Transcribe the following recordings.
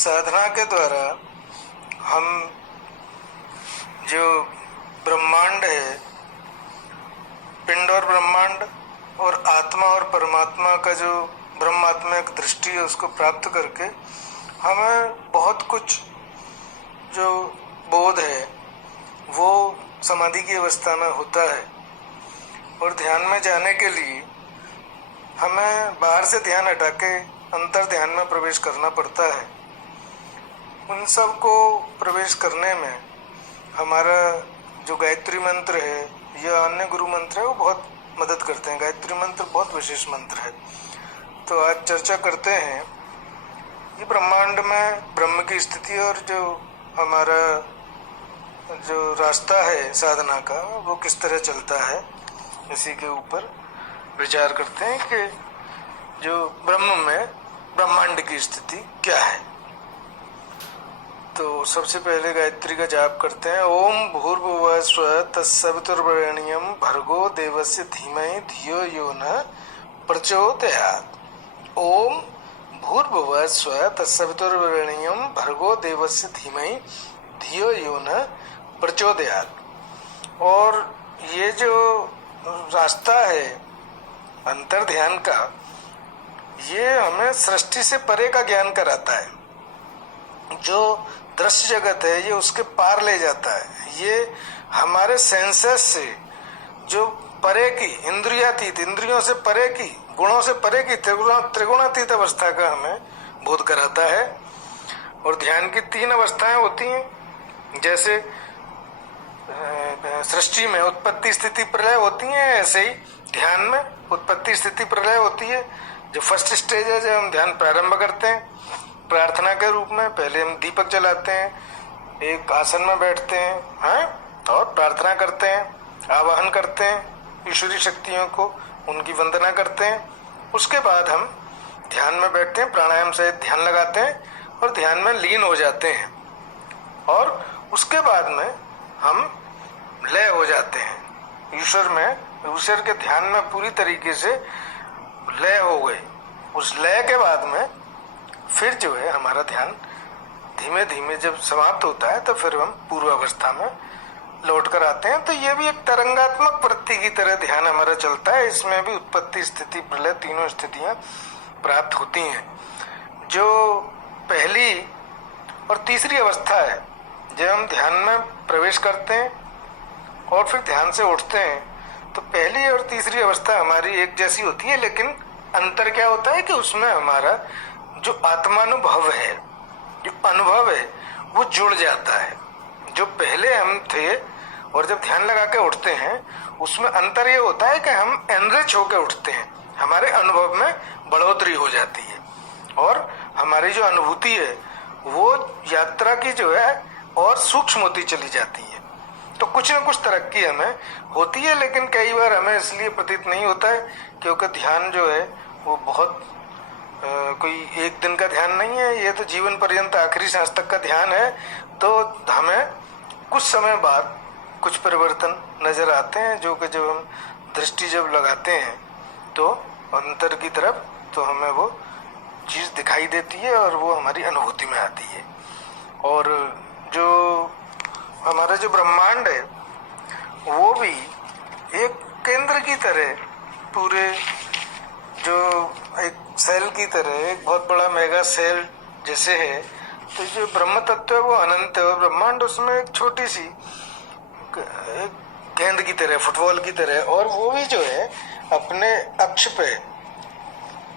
साधना के द्वारा हम जो ब्रह्मांड है, पिंड और ब्रह्मांड और आत्मा और परमात्मा का जो ब्रह्मात्मक दृष्टि है उसको प्राप्त करके हमें बहुत कुछ जो बोध है वो समाधि की अवस्था में होता है। और ध्यान में जाने के लिए हमें बाहर से ध्यान हटा के अंतर ध्यान में प्रवेश करना पड़ता है। उन सब को प्रवेश करने में हमारा जो गायत्री मंत्र है या अन्य गुरु मंत्र है वो बहुत मदद करते हैं। गायत्री मंत्र बहुत विशेष मंत्र है। तो आज चर्चा करते हैं ये ब्रह्मांड में ब्रह्म की स्थिति और जो हमारा जो रास्ता है साधना का वो किस तरह चलता है, इसी के ऊपर विचार करते हैं कि जो ब्रह्म में ब्रह्मांड की स्थिति क्या है। तो सबसे पहले गायत्री का जाप करते हैं। ओम भूर्भुवः स्वः तत्सवितुर्वरेण्यं भर्गो देवस्य धीमहि धियो यो न प्रचोदयात्। ओम भूर्भुवः स्वः तत्सवितुर्वरेण्यं भर्गो देवस्य धीमहि धियो यो न प्रचोदयात्। और ये जो रास्ता है अंतर ध्यान का, ये हमें सृष्टि से परे का ज्ञान कराता है। जो दृश्य जगत है ये उसके पार ले जाता है। ये हमारे सेंसेस से जो परे की इंद्रियातीत, इंद्रियों से परे की, गुणों से परे की त्रिगुणातीत अवस्था का हमें बोध कराता है। और ध्यान की 3 अवस्थाएं होती हैं। जैसे सृष्टि में उत्पत्ति स्थिति प्रलय होती है, ऐसे ही ध्यान में उत्पत्ति स्थिति प्रलय होती है। जो फर्स्ट स्टेज है, जब हम ध्यान प्रारंभ करते हैं प्रार्थना के रूप में, पहले हम दीपक जलाते हैं, एक आसन में बैठते हैं और प्रार्थना करते हैं, आवाहन करते हैं ईश्वरी शक्तियों को, उनकी वंदना करते हैं। उसके बाद हम ध्यान में बैठते हैं, प्राणायाम से ध्यान लगाते हैं और ध्यान में लीन हो जाते हैं। और उसके बाद में हम लय हो जाते हैं ईश्वर में, ईश्वर के ध्यान में पूरी तरीके से लय हो गए। उस लय के बाद में फिर जो है हमारा ध्यान धीमे धीमे जब समाप्त होता है तो फिर हम पूर्वावस्था में लौट कर आते हैं। तो ये भी एक तरंगात्मक वृत्ति की तरह ध्यान हमारा चलता है। इसमें भी उत्पत्ति स्थिति प्रलय तीनों स्थितियां प्राप्त होती हैं। जो पहली और तीसरी अवस्था है, जब हम ध्यान में प्रवेश करते हैं और फिर ध्यान से उठते हैं, तो पहली और तीसरी अवस्था हमारी एक जैसी होती है, लेकिन अंतर क्या होता है कि उसमें हमारा जो आत्मानुभव है, जो अनुभव है, वो जुड़ जाता है। जो पहले हम थे और जब ध्यान लगा के उठते हैं उसमें अंतर ये होता है कि हम एनरिच होकर उठते हैं, हमारे अनुभव में बढ़ोतरी हो जाती है और हमारी जो अनुभूति है वो यात्रा की जो है और सूक्ष्म होती चली जाती है। तो कुछ न कुछ तरक्की हमें होती है, लेकिन कई बार हमें इसलिए प्रतीत नहीं होता है क्योंकि ध्यान जो है वो बहुत कोई एक दिन का ध्यान नहीं है, ये तो जीवन पर्यंत आखिरी सांस तक का ध्यान है। तो हमें कुछ समय बाद कुछ परिवर्तन नजर आते हैं, जो कि जब हम दृष्टि जब लगाते हैं तो अंतर की तरफ, तो हमें वो चीज दिखाई देती है और वो हमारी अनुभूति में आती है। और जो हमारा जो ब्रह्मांड है वो भी एक केंद्र की तरह, पूरे जो एक सेल की तरह, एक बहुत बड़ा मेगा सेल जैसे है। तो जो ब्रह्म तत्व है वो अनंत है और ब्रह्मांड उसमें एक छोटी सी एक गेंद की तरह, फुटबॉल की तरह, और वो भी जो है अपने अक्ष पे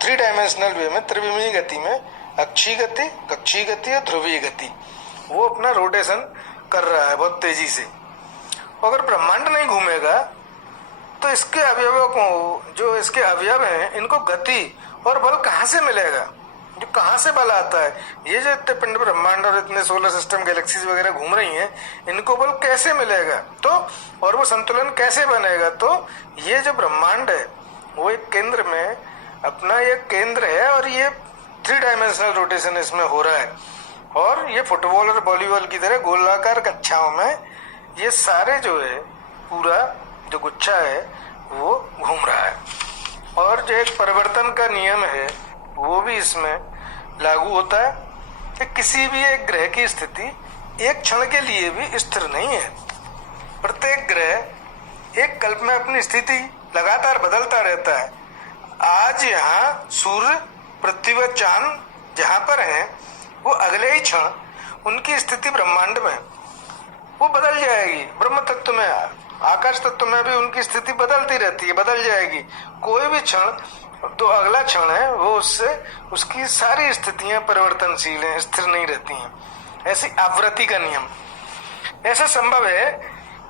3 डायमेंशनल वे में, त्रिविमीय गति में, अक्षीय गति, कक्षीय गति और ध्रुवीय गति, वो अपना रोटेशन कर रहा है बहुत तेजी से। अगर ब्रह्मांड नहीं घूमेगा तो इसके अवयवों को, जो इसके अवयव हैं, इनको गति और बल कहाँ से मिलेगा? जो कहाँ से बल आता है? ये जो इतने पिंड ब्रह्मांड और इतने सोलर सिस्टम गैलेक्सीज वगैरह घूम रही हैं, इनको बल कैसे मिलेगा? तो और वो संतुलन कैसे बनेगा? तो ये जो ब्रह्मांड है वो एक केंद्र में अपना एक केंद्र है और ये 3 डायमेंशनल रोटेशन इसमें हो रहा है। और ये फुटबॉल और वॉलीबॉल की तरह गोलाकार कक्षाओं में ये सारे जो है पूरा जो गुच्छा है वो घूम रहा है। और जो एक परिवर्तन का नियम है वो भी इसमें लागू होता है। कि किसी भी एक ग्रह की स्थिति एक क्षण के लिए भी स्थिर नहीं है। प्रत्येक ग्रह एक कल्प में अपनी स्थिति लगातार बदलता रहता है। आज यहाँ सूर्य, पृथ्वी व चांद जहाँ पर हैं, वो अगले ही क्षण उनकी स्थिति ब्रह्मांड में वो बदल जाएगी। ब्रह्म तत्व में, आकाश तत्व में भी उनकी स्थिति बदलती रहती है, बदल जाएगी। कोई भी क्षण तो अगला क्षण है वो उससे उसकी सारी स्थितियां परिवर्तनशील हैं, स्थिर नहीं रहती हैं। ऐसी आवृत्ति का नियम। ऐसा संभव है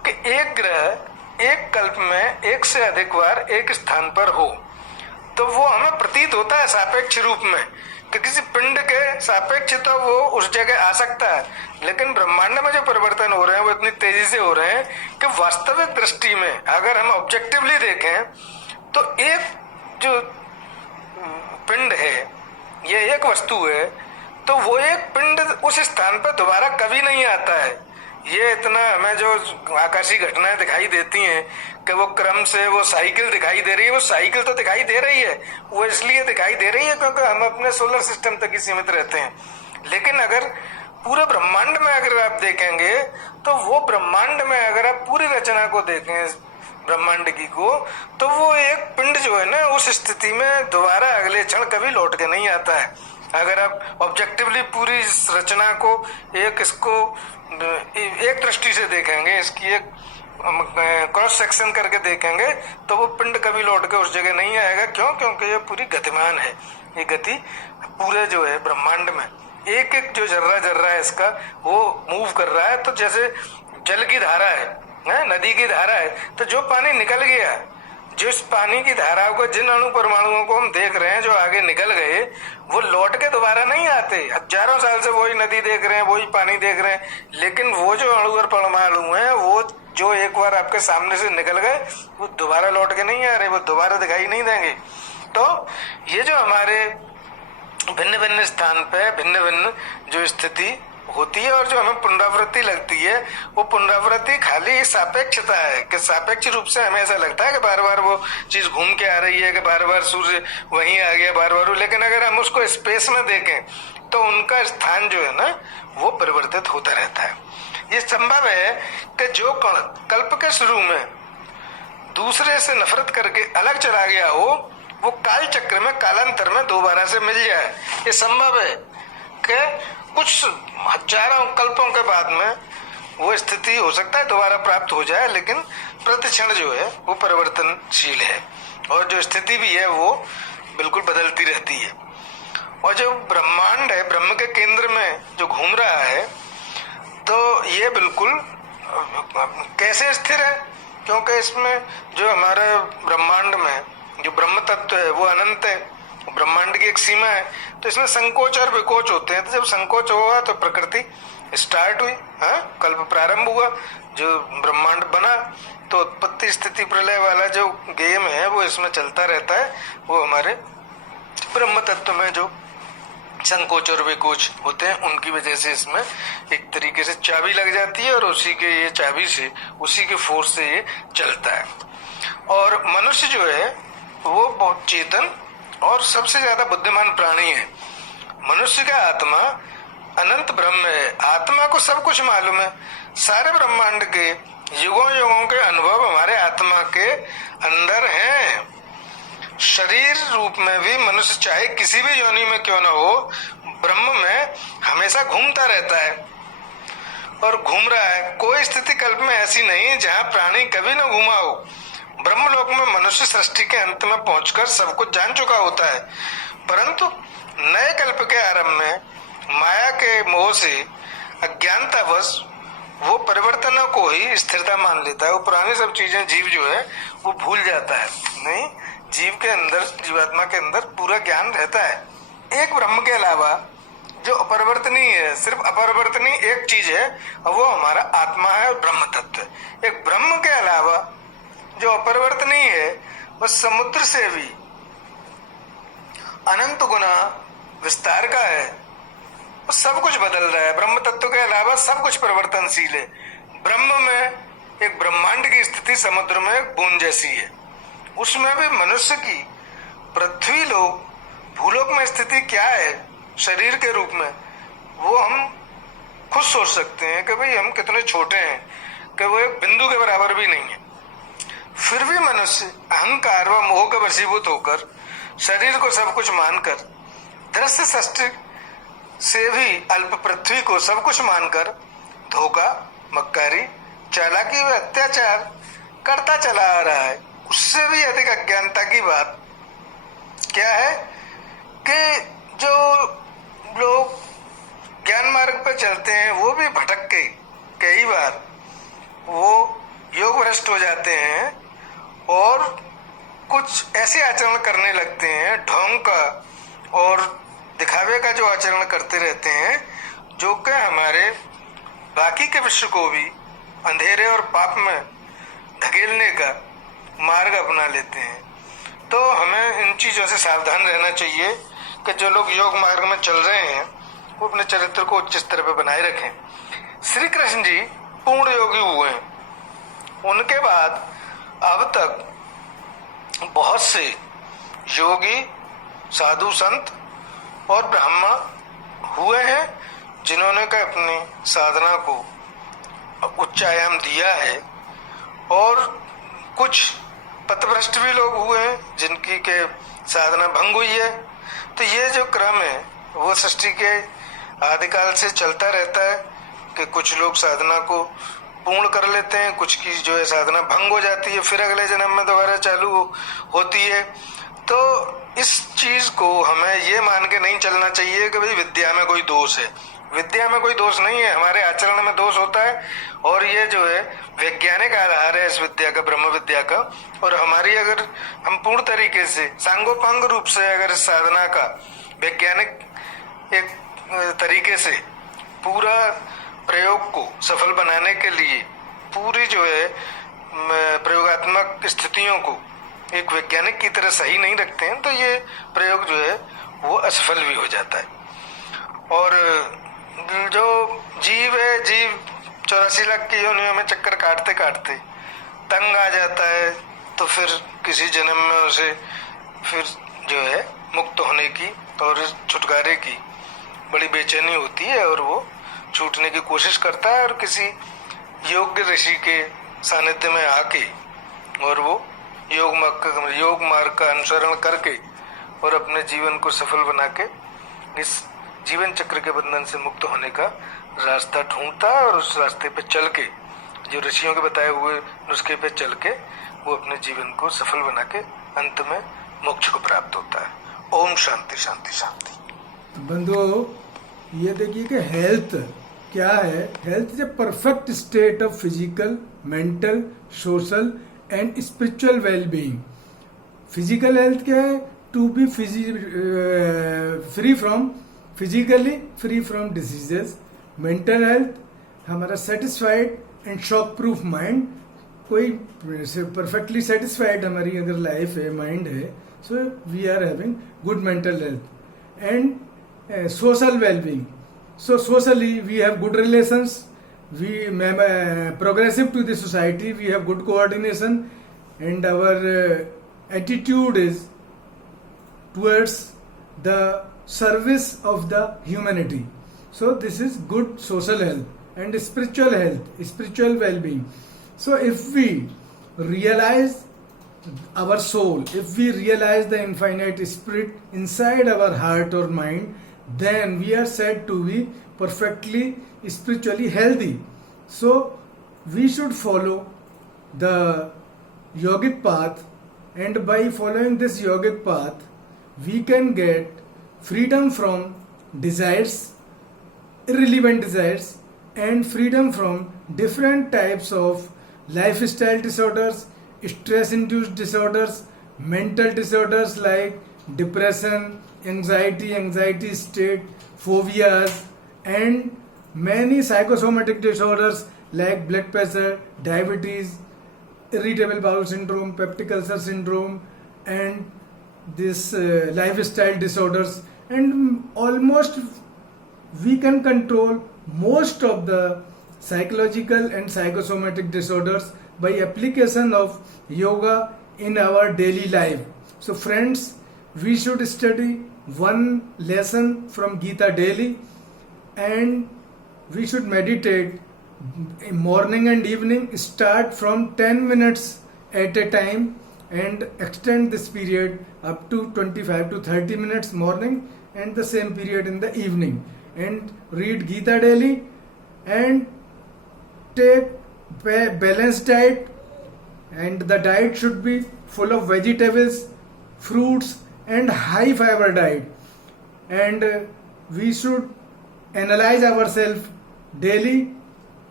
कि एक ग्रह एक कल्प में एक से अधिक बार एक स्थान पर हो, तो वो हमें प्रतीत होता है सापेक्ष रूप में कि किसी पिंड के सापेक्ष तो वो उस जगह आ सकता है, लेकिन ब्रह्मांड में जो परिवर्तन हो रहे हैं वो इतनी तेजी से हो रहे हैं कि वास्तविक दृष्टि में अगर हम ऑब्जेक्टिवली देखें तो एक जो पिंड है, ये एक वस्तु है, तो वो एक पिंड उस स्थान पर दोबारा कभी नहीं आता है। ये इतना हमें जो आकाशीय घटनाएं दिखाई देती हैं कि वो क्रम से वो साइकिल दिखाई दे रही है, वो साइकिल तो दिखाई दे रही है, वो इसलिए दिखाई दे रही है क्योंकि हम अपने सोलर सिस्टम तक ही सीमित रहते हैं। लेकिन अगर पूरे ब्रह्मांड में अगर आप देखेंगे तो वो ब्रह्मांड में अगर आप पूरी रचना को देखें ब्रह्मांड की को, तो वो एक पिंड जो है ना उस स्थिति में दोबारा अगले क्षण कभी लौट के नहीं आता है। अगर आप ऑब्जेक्टिवली पूरी इस रचना को एक दृष्टि से देखेंगे, इसकी एक क्रॉस सेक्शन करके देखेंगे, तो वो पिंड कभी लौट के उस जगह नहीं आएगा। क्यों? क्योंकि ये पूरी गतिमान है। ये गति पूरे जो है ब्रह्मांड में एक एक जो जर्रा है इसका वो मूव कर रहा है। तो जैसे जल की धारा है, नदी की धारा है, तो जो पानी निकल गया, जिस पानी की धारा को, जिन अणु परमाणुओं को हम देख रहे हैं जो आगे निकल गए, वो लौट के दोबारा नहीं आते। हजारों साल से वही नदी देख रहे हैं, वही पानी देख रहे हैं, लेकिन वो जो अणु और परमाणु हैं वो जो एक बार आपके सामने से निकल गए वो दोबारा लौट के नहीं आ रहे, वो दोबारा दिखाई नहीं देंगे। तो ये जो हमारे भिन्न भिन्न स्थान पे भिन्न भिन्न जो स्थिति होती है और जो हमें पुनरावृत्ति लगती है, वो पुनरावृत्ति खाली सापेक्षता है कि सापेक्ष रूप से हमें ऐसा लगता है कि बार बार वो चीज घूम के आ रही है, कि बार बार सूर्य वहीं आ गया बार बार। लेकिन अगर हम उसको स्पेस में देखें तो उनका स्थान जो है ना वो परिवर्तित होता रहता है। ये संभव है कि जो कण कल्प के शुरू में दूसरे से नफरत करके अलग चला गया हो, वो काल चक्र में कालांतर में दोबारा से मिल जाए। ये संभव है कि कुछ हजारों कल्पों के बाद में वो स्थिति हो सकता है दोबारा प्राप्त हो जाए, लेकिन प्रतिक्षण जो है वो परिवर्तनशील है और जो स्थिति भी है वो बिल्कुल बदलती रहती है। और जो ब्रह्मांड है, ब्रह्म के केंद्र में जो घूम रहा है, तो ये बिल्कुल कैसे स्थिर है? क्योंकि इसमें जो हमारे ब्रह्मांड में जो ब्रह्म तत्व है वो अनंत है, ब्रह्मांड की एक सीमा है, तो इसमें संकोच और विकोच होते हैं। तो जब संकोच हुआ तो प्रकृति स्टार्ट हुई, कल्प प्रारंभ हुआ, जो ब्रह्मांड बना, तो उत्पत्ति स्थिति प्रलय वाला जो गेम है वो इसमें चलता रहता है। वो हमारे ब्रह्म तत्व में जो संकोच और विकोच होते हैं उनकी वजह से इसमें एक तरीके से चाबी लग जाती है और उसी के ये चाबी से, उसी के फोर्स से ये चलता है। और मनुष्य जो है वो बहुत चेतन और सबसे ज्यादा बुद्धिमान प्राणी है। मनुष्य का आत्मा अनंत ब्रह्म है। आत्मा को सब कुछ मालूम है। सारे ब्रह्मांड के युगों युगों के अनुभव हमारे आत्मा के अंदर हैं। शरीर रूप में भी मनुष्य चाहे किसी भी योनि में क्यों न हो, ब्रह्म में हमेशा घूमता रहता है और घूम रहा है। कोई स्थिति कल्प में ऐसी नहीं जहाँ प्राणी कभी न घूमा हो। ब्रह्मलोक में मनुष्य सृष्टि के अंत में पहुंचकर सब कुछ जान चुका होता है, परंतु नए कल्प के आरंभ में माया के मोह से अज्ञानतावश वो परिवर्तनों को ही स्थिरता मान लेता है। वो पुरानी सब चीजें जीव जो है वो भूल जाता है। नहीं, जीव के अंदर, जीवात्मा के अंदर पूरा ज्ञान रहता है। एक ब्रह्म के अलावा जो अपरिवर्तनीय है, सिर्फ अपरिवर्तनीय एक चीज है और वो हमारा आत्मा है और ब्रह्म तत्व है। एक ब्रह्म के अलावा जो अपरिवर्तनीय है वो समुद्र से भी अनंत गुना विस्तार का है। वो सब कुछ बदल रहा है। ब्रह्म तत्व के अलावा सब कुछ परिवर्तनशील है। ब्रह्म में एक ब्रह्मांड की स्थिति समुद्र में एक बूंद जैसी है। उसमें भी मनुष्य की पृथ्वी लोक भूलोक में स्थिति क्या है शरीर के रूप में, सोच सकते हैं कि भाई हम कितने छोटे हैं कि वो एक बिंदु के बराबर भी नहीं है। फिर भी मनुष्य अहंकार व मोह का वशीभूत होकर शरीर को सब कुछ मानकर, दृश्य सृष्टि से भी अल्प पृथ्वी को सब कुछ मानकर धोखा, मक्कारी, चालाकी व अत्याचार करता चला आ रहा है। उससे भी अधिक अज्ञानता की बात क्या है कि जो लोग ज्ञान मार्ग पर चलते हैं वो भी भटक के कई बार वो योग भ्रष्ट हो जाते हैं और कुछ ऐसे आचरण करने लगते हैं, ढोंग का और दिखावे का जो आचरण करते रहते हैं, जो कि हमारे बाकी के विश्व को भी अंधेरे और पाप में धकेलने का मार्ग अपना लेते हैं। तो हमें इन चीजों से सावधान रहना चाहिए कि जो लोग योग मार्ग में चल रहे हैं वो अपने चरित्र को उच्च स्तर पर बनाए रखें। श्री कृष्ण जी पूर्ण योगी हुए हैं। उनके बाद अब तक बहुत से योगी, साधु, संत और ब्राह्मण हुए हैं जिन्होंने का अपनी साधना को उच्चायाम दिया है, और कुछ पथभ्रष्ट भी लोग हुए हैं जिनकी के साधना भंग हुई है। तो ये जो क्रम है वो सृष्टि के आदिकाल से चलता रहता है कि कुछ लोग साधना को पूर्ण कर लेते हैं, कुछ की जो है साधना भंग हो जाती है, फिर अगले जन्म में दोबारा चालू होती है। तो इस चीज को हमें ये मान के नहीं चलना चाहिए कि भाई विद्या में कोई दोष है। विद्या में कोई दोष नहीं है, हमारे आचरण में दोष होता है, और ये जो है वैज्ञानिक आधार है इस विद्या का, ब्रह्म विद्या का। और हमारी अगर हम पूर्ण तरीके से सांगोपांग रूप से अगर साधना का वैज्ञानिक एक तरीके से पूरा प्रयोग को सफल बनाने के लिए पूरी जो है प्रयोगात्मक स्थितियों को एक वैज्ञानिक की तरह सही नहीं रखते हैं तो ये प्रयोग जो है वो असफल भी हो जाता है। और जो जीव है, जीव 84 लाख की योनियों में चक्कर काटते काटते तंग आ जाता है, तो फिर किसी जन्म में उसे फिर जो है मुक्त होने की और छुटकारे की बड़ी बेचैनी होती है और वो छूटने की कोशिश करता है और किसी योग्य ऋषि के सानिध्य में आके और वो योग मार्ग का अनुसरण करके और अपने जीवन को सफल बना के इस जीवन चक्र के बंधन से मुक्त होने का रास्ता ढूंढता है, और उस रास्ते पे चल के जो ऋषियों के बताए हुए नुस्खे पे चल के वो अपने जीवन को सफल बना के अंत में मोक्ष को प्राप्त होता है। ओम शांति शांति शांति। बंधुओं, ये देखिए कि हेल्थ क्या है। Health is a perfect state of physical, mental, social and spiritual wellbeing. Physical health क्या है? To be free from physically free from diseases. Mental health हमारा satisfied and shockproof mind, कोई परफेक्टली सेटिस्फाइड हमारी अगर life है, mind है, so we are having good mental health. And social wellbeing, so socially we have good relations, we progressive to the society, we have good coordination, and our attitude is towards the service of the humanity. So this is good social health and spiritual health, spiritual well-being. So if we realize our soul, if we realize the infinite spirit inside our heart or mind, then we are said to be perfectly spiritually healthy. So we should follow the yogic path, and by following this yogic path we can get freedom from desires, irrelevant desires, and freedom from different types of lifestyle disorders, stress induced disorders, mental disorders like depression, anxiety state, phobias, and many psychosomatic disorders like blood pressure, diabetes, irritable bowel syndrome, peptic ulcer syndrome, and this lifestyle disorders. And almost we can control most of the psychological and psychosomatic disorders by application of yoga in our daily life. So friends, we should study one lesson from Gita daily, and we should meditate in morning and evening. Start from 10 minutes at a time and extend this period up to 25 to 30 minutes morning and the same period in the evening, and read Gita daily and take balanced diet, and the diet should be full of vegetables, fruits and high fiber diet. And we should analyze ourselves daily,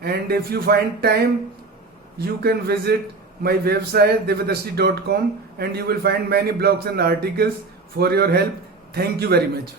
and if you find time you can visit my website devadasi.com and you will find many blogs and articles for your help. Thank you very much.